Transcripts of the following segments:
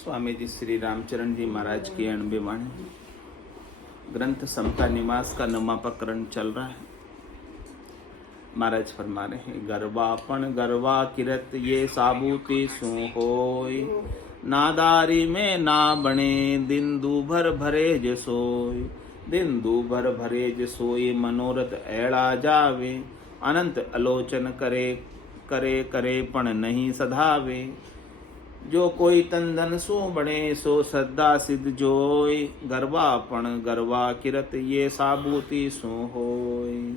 स्वामी जी श्री रामचरण जी महाराज की 90 वाणी। ग्रंथ समता निवास का 9वां प्रकरण चल रहा है। महाराज फरमा रहे हैं, गरबापन गरबा किरत ये साबूती सो होय, नादारी में ना बने दिन दूभर भरे जसोय, दिन दूभर भरे जसोय मनोरथ ऐड़ा जावे, अनंत आलोचन करे करे करे पण नहीं सधावे, जो कोई तन धन सो बने सो श्रद्धा सिद्ध जोय, गरबापन गरबा किरत ये साबूती सो होय।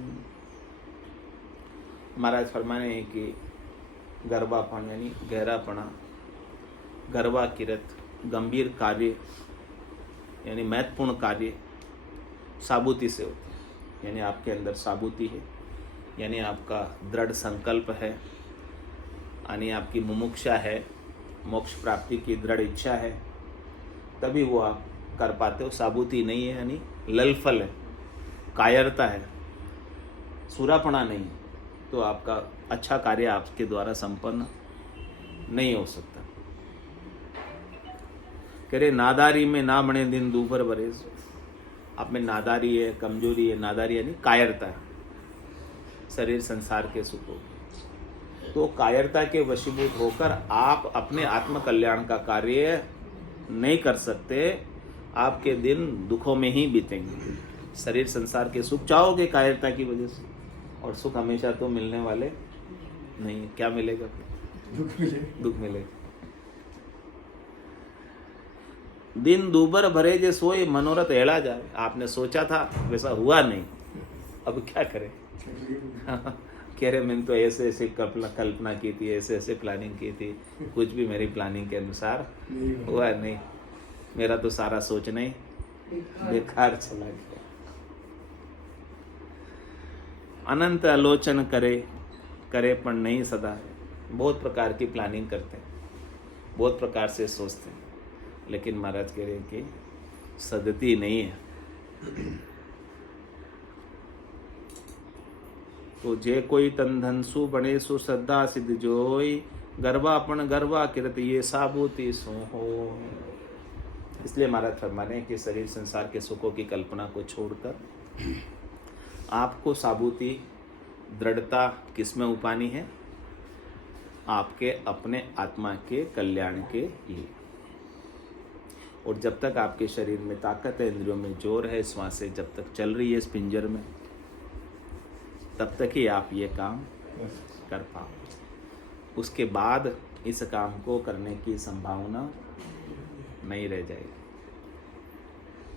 महाराज फरमाने हैं कि गरबापन यानी गहरापना, गरबा किरत गंभीर कार्य यानी महत्वपूर्ण कार्य साबूती से होते हैं। यानी आपके अंदर साबूती है, यानी आपका दृढ़ संकल्प है, यानी आपकी मुमुक्षा है, मोक्ष प्राप्ति की दृढ़ इच्छा है, तभी वो आप कर पाते हो। साबूती नहीं है यानी ललफल है, कायरता है, सूरापना नहीं, तो आपका अच्छा कार्य आपके द्वारा संपन्न नहीं हो सकता। कह रहे नादारी में ना बने दिन दूभर भरे, आप में नादारी है, कमजोरी है। नादारी यानी कायरता है, शरीर संसार के सुखों, तो कायरता के वशीभूत होकर आप अपने आत्म कल्याण का कार्य नहीं कर सकते। आपके दिन दुखों में ही बीतेंगे। शरीर संसार के सुख चाहोगे कायरता की वजह से, और सुख हमेशा तो मिलने वाले नहीं। क्या मिलेगा? दुख मिलेगा। दिन दूबर भरे जे सोए मनोरथ एड़ा जाए। आपने सोचा था, वैसा हुआ नहीं, अब क्या करें? कह रहे मैंने तो ऐसे ऐसे कल्पना की थी, ऐसे ऐसे प्लानिंग की थी, कुछ भी मेरी प्लानिंग के अनुसार हुआ नहीं। मेरा तो सारा सोचना ही बेकार चला गया। अनंत आलोचन करे करे पण नहीं सदा। बहुत प्रकार की प्लानिंग करते हैं, बहुत प्रकार से सोचते हैं, लेकिन महाराज कह रहे हैं कि सदती नहीं है। तो जे कोई तन धन सु बने सु श्रद्धा सिद्ध जोय, गरबापन गरबा किरत ये साबूती सो हो। इसलिए महाराज फरमा रहे हैं कि शरीर संसार के सुखों की कल्पना को छोड़कर आपको साबूती दृढ़ता किसमें उपानी है? आपके अपने आत्मा के कल्याण के लिए। और जब तक आपके शरीर में ताकत है, इंद्रियों में जोर है, श्वासें जब तक चल रही है इस पिंजर में, तब तक ही आप ये काम कर पाओ। उसके बाद इस काम को करने की संभावना नहीं रह जाएगी।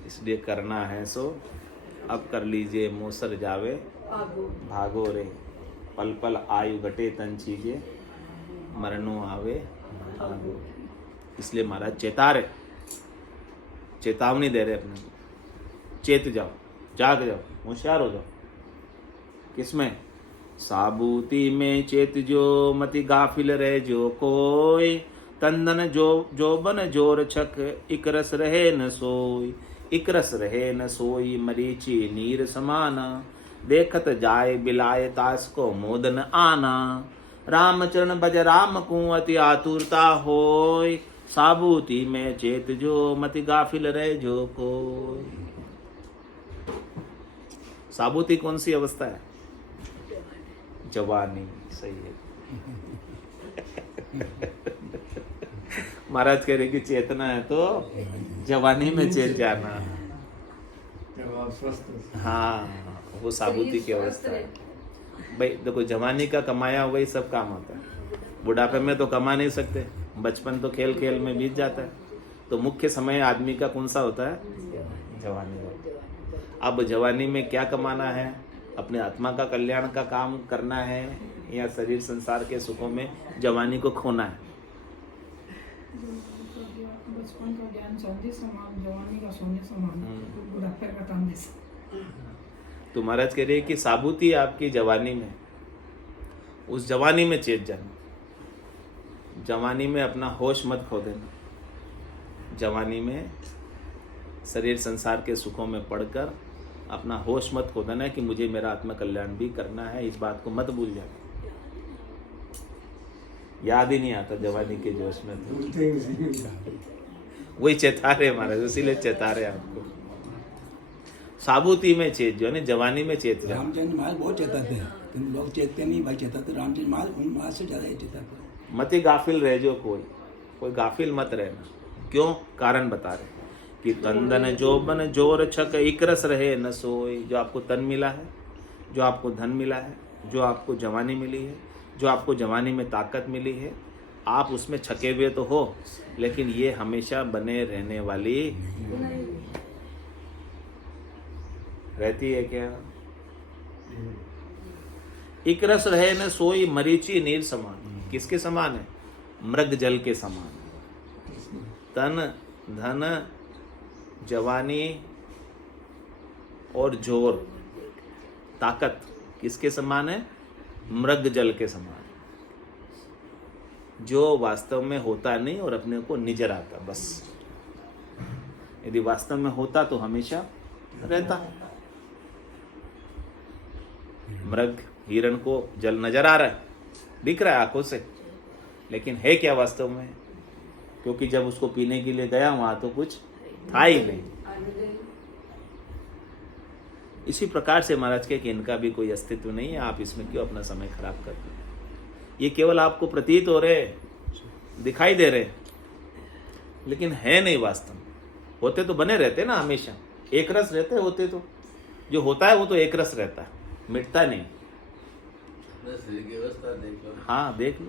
इसलिए करना है सो अब कर लीजिए, मोसर जावे भागो रे, पल पल आयु घटे तन चीजे, मरनो आवे आगो। इसलिए महाराज चेता रहे, चेतावनी दे रहे अपने, चेत जाओ, जाग जाओ, होशियार हो जाओ। किसमें? साबूती में चेत जो मति गाफिल रहे जो कोई, तंदन जो बन जोर छक, इकरस रहे न सोई, इकरस रहे न सोई मरीची नीर समाना, देखत जाए बिलाए तास को मोदन आना, रामचरण भज राम को अति आतुरता होय, साबूती में चेत जो मति गाफिल रहे जो कोई। साबूती कौन सी अवस्था है? जवानी। सही है। महाराज कह रहे कि चेतना है तो जवानी में चेत जाना। हाँ, वो साबूती की अवस्था है। भाई देखो, जवानी का कमाया हुआ ही सब काम होता है। बुढ़ापे में तो कमा नहीं सकते, बचपन तो खेल खेल में बीत जाता है। तो मुख्य समय आदमी का कौन सा होता है? जवानी। अब जवानी में क्या कमाना है? अपने आत्मा का कल्याण का काम करना है, या शरीर संसार के सुखों में जवानी को खोना है? बचपन का ज्ञान चांदी समान, जवानी का सोने समान, बुढ़ापे का तांबे समान। तो महाराज कह रहे हैं कि साबूती आपकी जवानी में, उस जवानी में चेत जाना। जवानी में अपना होश मत खो देना। जवानी में शरीर संसार के सुखों में पड़कर अपना होश मत खो देना कि मुझे मेरा आत्म कल्याण भी करना है। इस बात को मत भूल जाना। याद ही नहीं आता जवानी के जोश में तो। वही चेता रहे महाराज, इसीलिए चेता रहे आपको। साबूती में चेत जो है ना, जवानी में चेत जाओ। रामचंद्र महाराज बहुत चेताते हैं, किंतु लोग चेतते नहीं भाई, चेताते रामचंद्र महाराज से ज्यादा ही चेताते। मत ही गाफिल रह जो, कोई गाफिल मत रहना। क्यों? कारण बता रहे कि तन धन जोबन जोर छक एक रस रहे न सोई। जो आपको तन मिला है, जो आपको धन मिला है, जो आपको जवानी मिली है, जो आपको जवानी में ताकत मिली है, आप उसमें छके हुए तो हो, लेकिन ये हमेशा बने रहने वाली रहती है क्या? एक रस रहे न सोई मरीची नीर समान। किसके समान है? मृग जल के समान। तन धन जवानी और जोर ताकत किसके समान है? मृग जल के समान, जो वास्तव में होता नहीं और अपने को निजर आता बस। यदि वास्तव में होता तो हमेशा रहता। मृग हिरण को जल नजर आ रहा है, दिख रहा है आंखों से, लेकिन है क्या वास्तव में? क्योंकि जब उसको पीने के लिए गया वहां तो कुछ था ही नहीं। इसी प्रकार से महाराज के कि इनका भी कोई अस्तित्व नहीं है, आप इसमें क्यों अपना समय खराब कर रहे हैं? ये केवल आपको प्रतीत हो रहे, दिखाई दे रहे, लेकिन है नहीं वास्तव में। होते तो बने रहते ना, हमेशा एक रस रहते होते तो। जो होता है वो तो एक रस रहता है, मिटता नहीं। हाँ देख लो,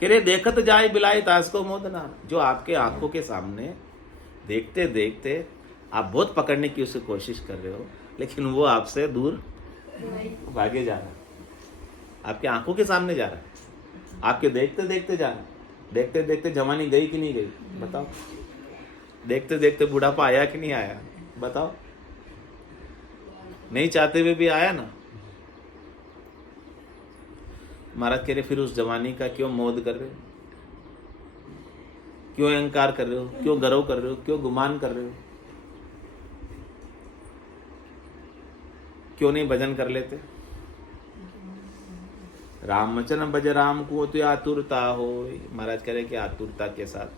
कह रहे देखत जाए बिलाई ताश को मोदना। जो आपके आंखों के सामने देखते देखते आप बहुत पकड़ने की उससे कोशिश कर रहे हो, लेकिन वो आपसे दूर भागे जा रहा है, आपके आंखों के सामने जा रहा है, आपके देखते देखते जा रहा है। देखते देखते जवानी गई कि नहीं गई बताओ? देखते देखते बुढ़ापा आया कि नहीं आया बताओ? नहीं चाहते हुए भी आया ना। महाराज कह रहे फिर उस जवानी का क्यों मोद कर रहे हो? क्यों अहंकार कर रहे हो? क्यों गर्व कर रहे हो? क्यों गुमान कर रहे हो? क्यों नहीं भजन कर लेते? राम वचन भज राम को तो आतुरता हो। महाराज कह रहे कि आतुरता के साथ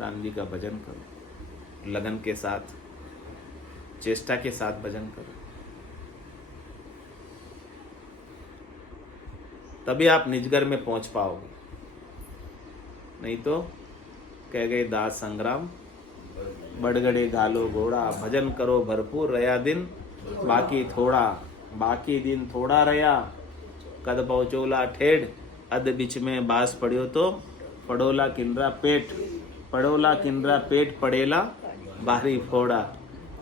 राम जी का भजन करो, लगन के साथ, चेष्टा के साथ भजन करो, तभी आप निजगर में पहुंच पाओगे। नहीं तो कह गए दास संग्राम बड़गड़े घालो घोड़ा। भजन करो भरपूर रया दिन बाकी थोड़ा, बाकी दिन थोड़ा रया। कद पहुंचोला ठेढ़ अध बिच में बास पड़ियो तो पड़ोला किन्रा पेट, पड़ोला किन्रा पेट पड़ेला बाहरी फोड़ा।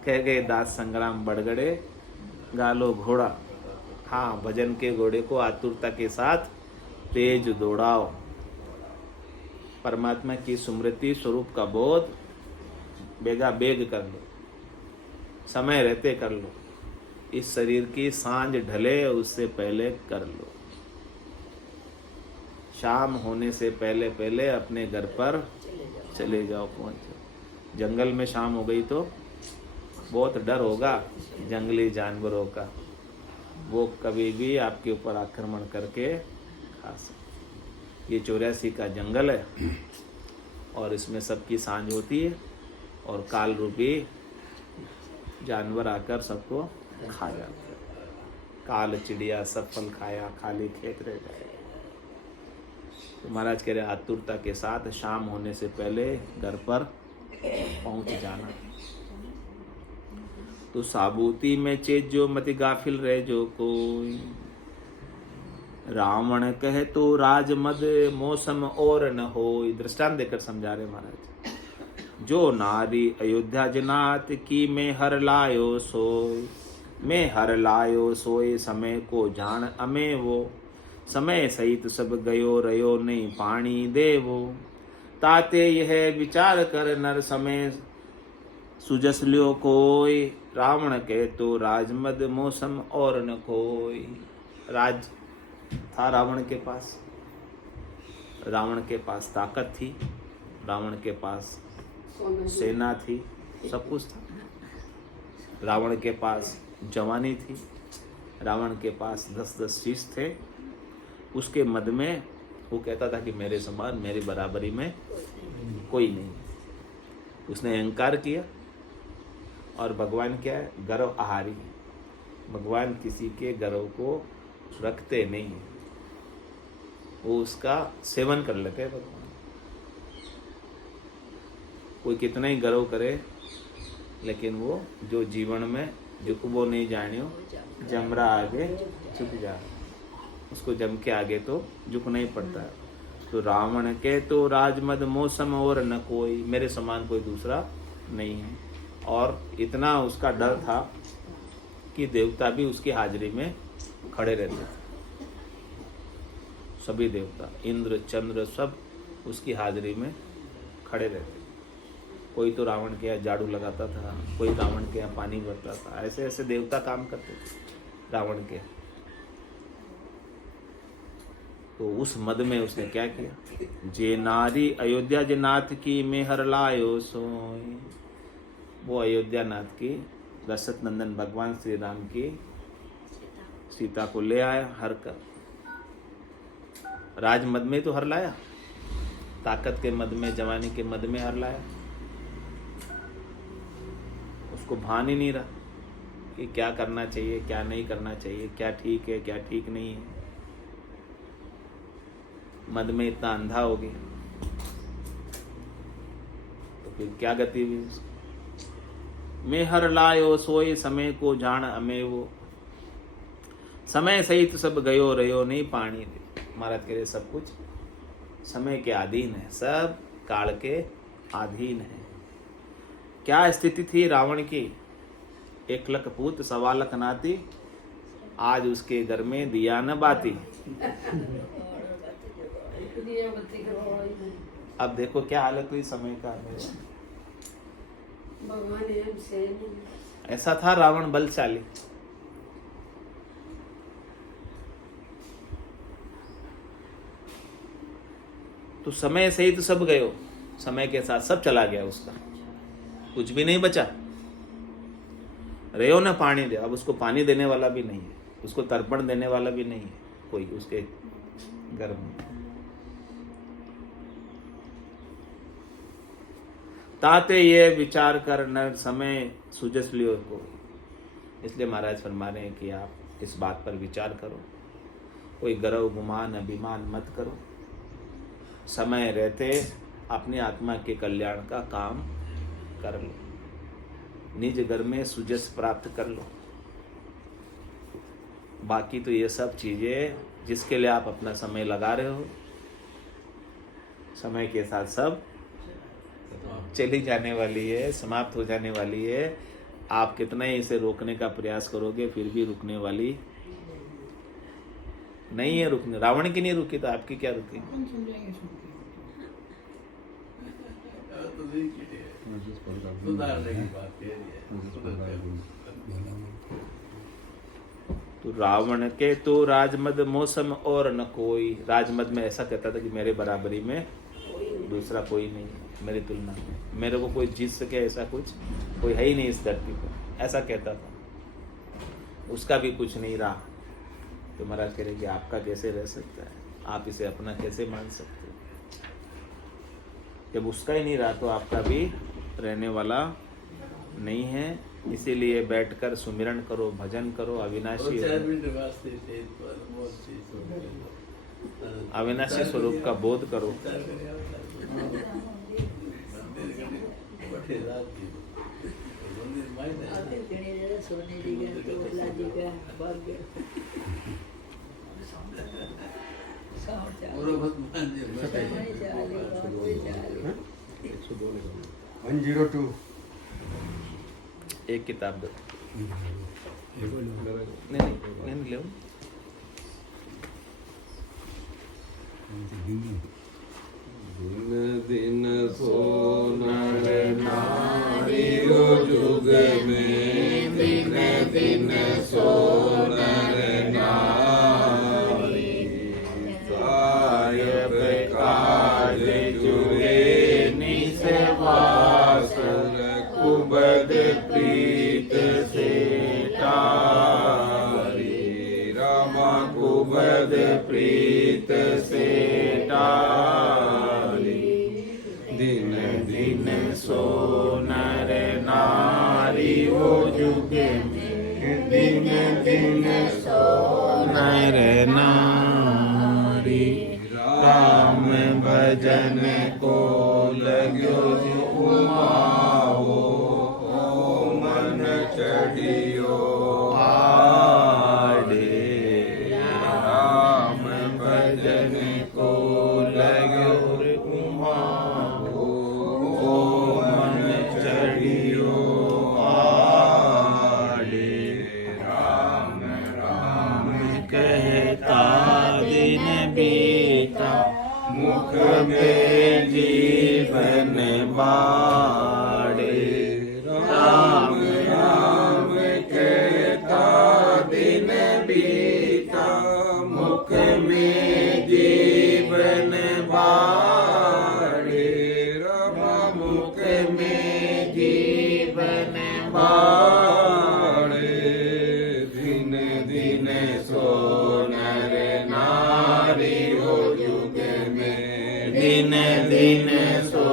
कह गए दास संग्राम बड़गड़े गालो घोड़ा। हाँ, भजन के घोड़े को आतुरता के साथ तेज दौड़ाओ। परमात्मा की स्मृति स्वरूप का बोध बेगा बेग कर लो, समय रहते कर लो। इस शरीर की सांझ ढले उससे पहले कर लो। शाम होने से पहले पहले अपने घर पर चले जाओ, पहुंच जाओ। जंगल में शाम हो गई तो बहुत डर होगा जंगली जानवरों का, वो कभी भी आपके ऊपर आक्रमण करके खा सकते। ये 84 का जंगल है और इसमें सबकी सांझ होती है और काल रूपी जानवर आकर सबको खा जाता है। काल चिड़िया सब फल खाया, खाली खेत रह जाए। तो महाराज कह रहे आतुरता के साथ शाम होने से पहले घर पर पहुंच जाना। तो साबूती में चेत जो मति गाफिल रहे जो कोई। रावण कहे तो राजमद मौसम और न हो। दृष्टांत देकर समझा रहे महाराज। जो नारी अयोध्या जनात की में हर लायो सोय, में हर लायो सोय समय को जान अमे वो। समय सहित सब गयो रयो नहीं पानी देवो। ताते यह विचार कर नर समय सुजस लियो कोई। रावण के तो राजमद मौसम और न कोई। राज था रावण के पास, रावण के पास ताकत थी, रावण के पास सेना थी, सब कुछ था। रावण के पास जवानी थी, रावण के पास 10-10 शीश थे। उसके मद में वो कहता था कि मेरे समान मेरी बराबरी में कोई नहीं। उसने अहंकार किया। और भगवान क्या है? गर्व आहारी है। भगवान किसी के गर्व को रखते नहीं, वो उसका सेवन कर लेते हैं। भगवान कोई कितना ही गर्व करे, लेकिन वो जो जीवन में झुकबो नहीं जानियो, जमरा आगे झुक जा, उसको जम के आगे तो झुकना ही पड़ता है। तो रावण के तो राजमद मौसम और न कोई, मेरे समान कोई दूसरा नहीं है। और इतना उसका डर था कि देवता भी उसकी हाजिरी में खड़े रहते थे। सभी देवता, इंद्र चंद्र, सब उसकी हाजिरी में खड़े रहते। कोई तो रावण के यहाँ झाड़ू लगाता था, कोई रावण के यहाँ पानी भरता था। ऐसे ऐसे देवता काम करते थे रावण के। तो उस मद में उसने क्या किया? जे नारी अयोध्या जे नाथ की में हर लायो सोई। वो अयोध्या नाथ की, दशरथ नंदन भगवान श्री राम की सीता को ले आया हर कर। राजमद में तो हर लाया, ताकत के मद में, जवानी के मद में हर लाया। उसको भान ही नहीं रहा कि क्या करना चाहिए, क्या नहीं करना चाहिए, क्या ठीक है, क्या ठीक नहीं है। मद में इतना अंधा हो गया, तो फिर क्या गति हुई उसकी? मैं हर लायो सोए समय को जान अमे वो, समय सहित सब गयो रहो नहीं पानी दे। महाराज कह रहे सब कुछ समय के अधीन है, सब काल के अधीन है। क्या स्थिति थी रावण की? 1 लाख पूत 1.25 लाख नाती, आज उसके घर में दिया न बाती। अब देखो क्या हालत हुई समय का। ऐसा था रावण बलशाली। तो समय से ही तो सब गयो, समय के साथ सब चला गया उसका, कुछ भी नहीं बचा। रहो ना पानी दे, अब उसको पानी देने वाला भी नहीं है, उसको तर्पण देने वाला भी नहीं है कोई उसके घर में। ताते ये विचार कर न समय सुजस लियो को। इसलिए महाराज फरमा रहे हैं कि आप इस बात पर विचार करो, कोई गर्व गुमान अभिमान मत करो। समय रहते अपनी आत्मा के कल्याण का काम कर लो, निज घर में सुजस प्राप्त कर लो। बाकी तो ये सब चीजें जिसके लिए आप अपना समय लगा रहे हो, समय के साथ सब चली जाने वाली है, समाप्त हो जाने वाली है। आप कितना ही इसे रोकने का प्रयास करोगे, फिर भी रुकने वाली नहीं है। रुकने रावण की नहीं रुकी तो आपकी क्या रुकी? तो रावण के तो राजमद मौसम और न कोई। राजमद में ऐसा कहता था कि मेरे बराबरी में दूसरा कोई नहीं है, मेरी तुलना में मेरे को कोई जीत सके ऐसा कुछ कोई है ही नहीं इस धरती पर, ऐसा कहता था। उसका भी कुछ नहीं रहा। तो महाराज कह रहे कि आपका कैसे रह सकता है, आप इसे अपना कैसे मान सकते हो? जब उसका ही नहीं रहा तो आपका भी रहने वाला नहीं है। इसीलिए बैठकर सुमिरन करो, भजन करो, अविनाशी अविनाशी स्वरूप का बोध करो। एक किताब दो। नहीं ले दिन दिन सोनर नारियो जुग में, दिन दिन सोनर नारी। सायब काज जुए निसवास, कुबद प्रीत से टारी। रामा कुबद प्रीत से राम भजन को लग्यो उमाओ मन चढ़ियो आड़े राम भजन को लग्यो उमाओ मन चढ़ियो आड़े राम राम कहता दिन बीता मुख में जीवन बाड़े राम राम कहता दिन बीता मुख में जीवन बाड़े मुख में जीवन बाड़े दिन दिन सो नर नारी हो युग में दिन दिन सो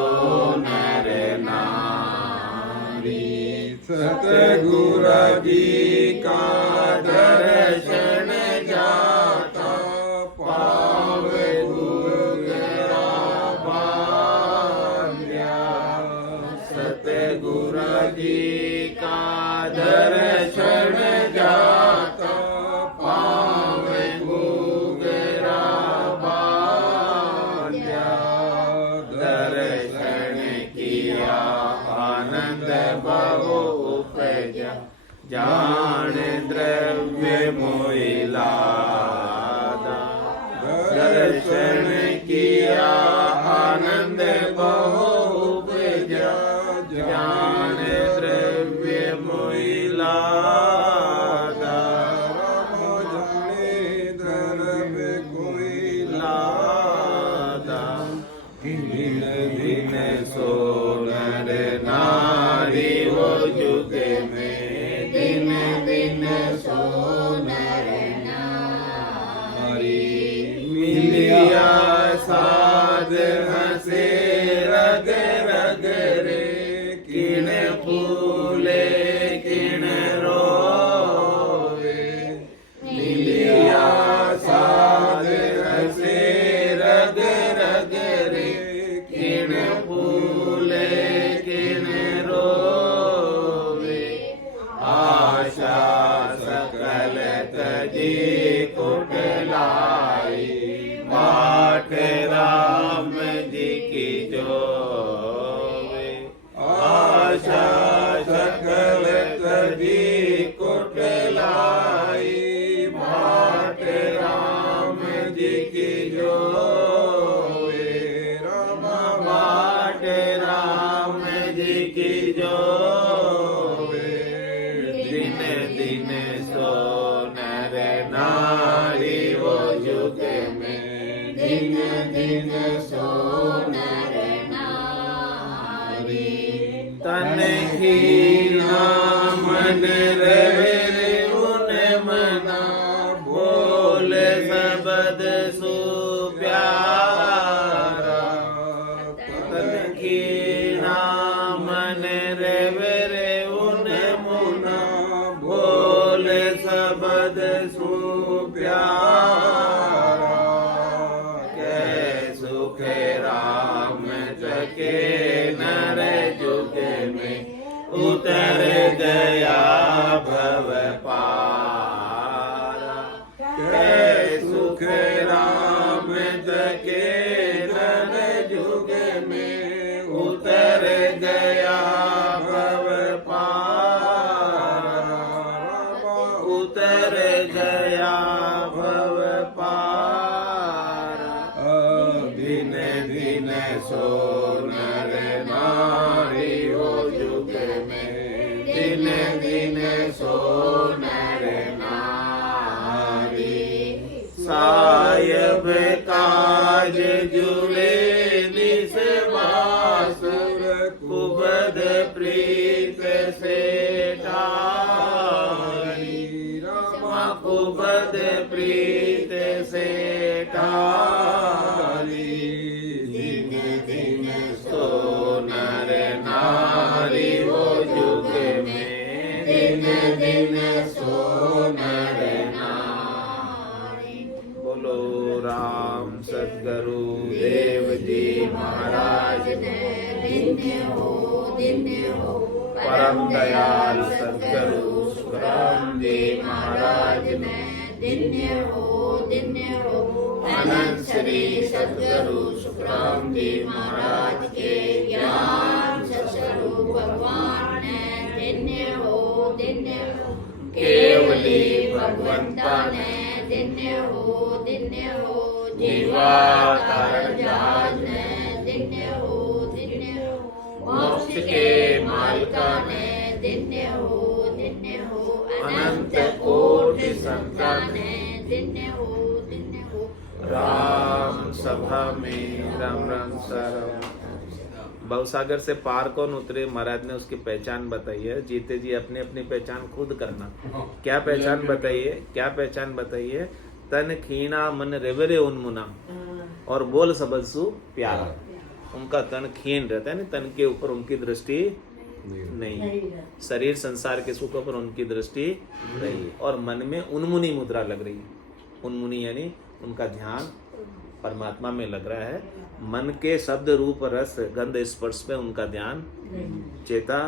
नर नारी सतगुरु जी का दर्शन जाता पावे गुरुगरा बांध्या सतगुरु जी का दर्शन जाता पावे गुरुगरा बांध्या दर्शन किया आनंद बहु उपजा जान द्रव्य मोइला दर्शन किया आनंद बहु उपजा जान द्रव्य मोइला जाने धर्म कोई लादा दिन दिन सो नर नारी हो युग में दिन दिन सो नर नारी मिलिया साध हसे रग रग रे किण फूले किण रोवे मिलिया साध हसे रग रग रे किण फूले किण रोवे आशा सकल तजी कुटलाई बाट राम जी की जोवे आशा सकल तजी कुटलाई बाट राम जी की जोवे बाट राम जी की जोवे दिन दिन सो नर नारी वो युग में दिन दिन सो नर नारी तन ही मन रहे उन मना बोल सबद सु प्यारा तन की मन रे उन मुना बोल सबद सु प्यारा कै सुख राम जके नर जुग में उतर गया भव पारा कै सुख राम जके नर जुग में उतर गया भव पारा उतर गया भव पारा दिन दिन सो नर नारी हो युग में दिन दिन सो नर नारी सायब काज जुड़े निसवास कुबद प्रीत से टारी रमा कुबद प्रीत से टारी दिन दिन सद्गुरु देव जी महाराज ने परम दयाल सद्गुरु सुखराम जी महाराज ने अनंत श्री सद्गुरु सुखराम जी महाराज के ज्ञान सत्स्वरूप भगवान ने केवली भगवंता ने जीवा कारण जहाज ने मोक्ष के मालिका ने अनंत कोटि संताने राम सभा में राम राम सरम। भवसागर से पार कौन उतरे, महाराज ने उसकी पहचान बताई है। जीते जी अपनी अपनी पहचान खुद करना। क्या पहचान बताइए, क्या पहचान बताइए? तन खीना मन रेवरे उन्मुना और बोल सबसु प्यारा। उनका तन खीन रहता है ना, तन के ऊपर उनकी दृष्टि नहीं, शरीर संसार के सुखों पर उनकी दृष्टि नहीं, और मन में उन्मुनी मुद्रा लग रही है। उन्मुनी यानी उनका ध्यान परमात्मा में लग रहा है। मन के शब्द रूप रस गंध स्पर्श पे उनका ध्यान चेता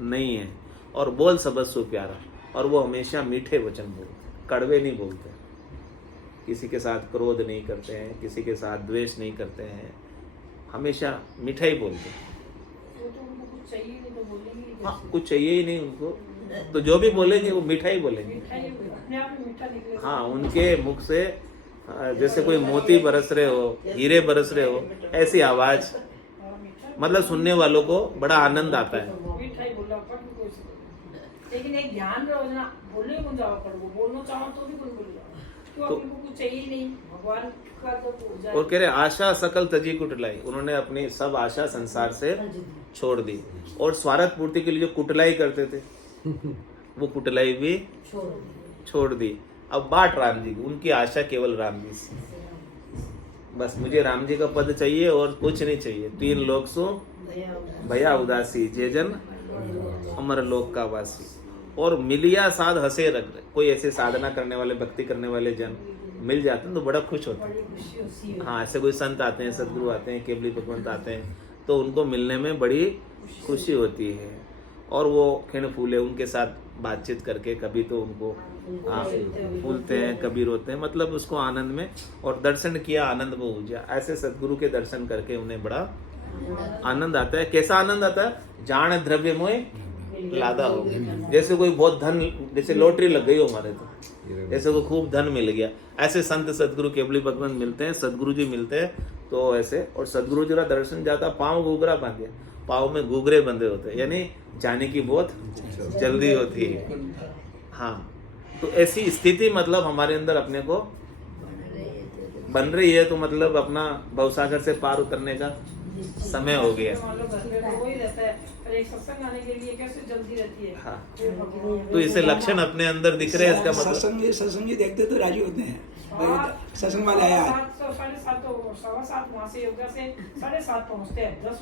नहीं है। और बोल सबसु प्यारा, और वो हमेशा मीठे वचन बोलते, कड़वे नहीं बोलते। किसी के साथ क्रोध नहीं करते हैं, किसी के साथ द्वेष नहीं करते हैं, हमेशा मीठा ही बोलते हैं। हाँ, कुछ चाहिए ही नहीं उनको, तो जो भी बोलेंगे वो मीठा ही बोलेंगे। हाँ, उनके मुख से जैसे कोई मोती बरस रहे हो, हीरे बरस रहे हो, ऐसी आवाज, मतलब सुनने वालों को बड़ा आनंद आता है। लेकिन एक ध्यान रहो ना, बोलने को जाओ पर वो बोलना चाहो तो भी कोई बोल जाओ, क्यों आपको कुछ चाहिए नहीं, भगवान का तो पूजा। और कह रहे आशा सकल तजी कुटलाई, उन्होंने अपनी सब आशा संसार से छोड़ दी, और स्वार्थ पूर्ति के लिए जो कुटलाई करते थे वो कुटलाई भी छोड़ दी। अब बात राम जी की, उनकी आशा केवल राम जी से, बस मुझे राम जी का पद चाहिए और कुछ नहीं चाहिए। 3 लोक सो भया उदासी, जे जन अमर लोक का वासी। और मिलिया साध हंसे रख, कोई ऐसे साधना करने वाले, भक्ति करने वाले जन मिल जाते हैं तो बड़ा खुश होते हैं। हाँ, ऐसे कोई संत आते हैं, सदगुरु आते हैं, केवली भगवंत आते हैं, तो उनको मिलने में बड़ी खुशी होती है। और वो खिन फूले उनके साथ बातचीत करके, कभी तो उनको फूलते हैं, कभी रोते हैं, मतलब उसको आनंद में। और दर्शन किया आनंद वो ऊर्जा, ऐसे सदगुरु के दर्शन करके उन्हें बड़ा आनंद आता है। कैसा आनंद आता है? जान द्रव्य मोह लादा हो, जैसे कोई बहुत धन, जैसे लॉटरी लग गई हो हमारे, तो जैसे को खूब धन मिल गया। ऐसे संत सदगुरु केवली भगवंत मिलते हैं, सदगुरु जी मिलते हैं तो ऐसे। और सदगुरु जी का दर्शन जाता, पाँव घूघरा बांधे, पाँव में घूघरे बंधे होते हैं, यानी जाने की बहुत जल्दी होती है। हाँ, तो ऐसी स्थिति मतलब हमारे अंदर अपने को बन रही है, तो मतलब अपना भवसागर से पार उतरने का समय हो गया। हाँ, तो इसे लक्षण अपने अंदर दिख रहे हैं, इसका मतलब सत्संग देखते तो राजी होते हैं। सत्संग वाले आया 7:30 वहाँ से योगा से 7:30 पहुँचते हैं। 10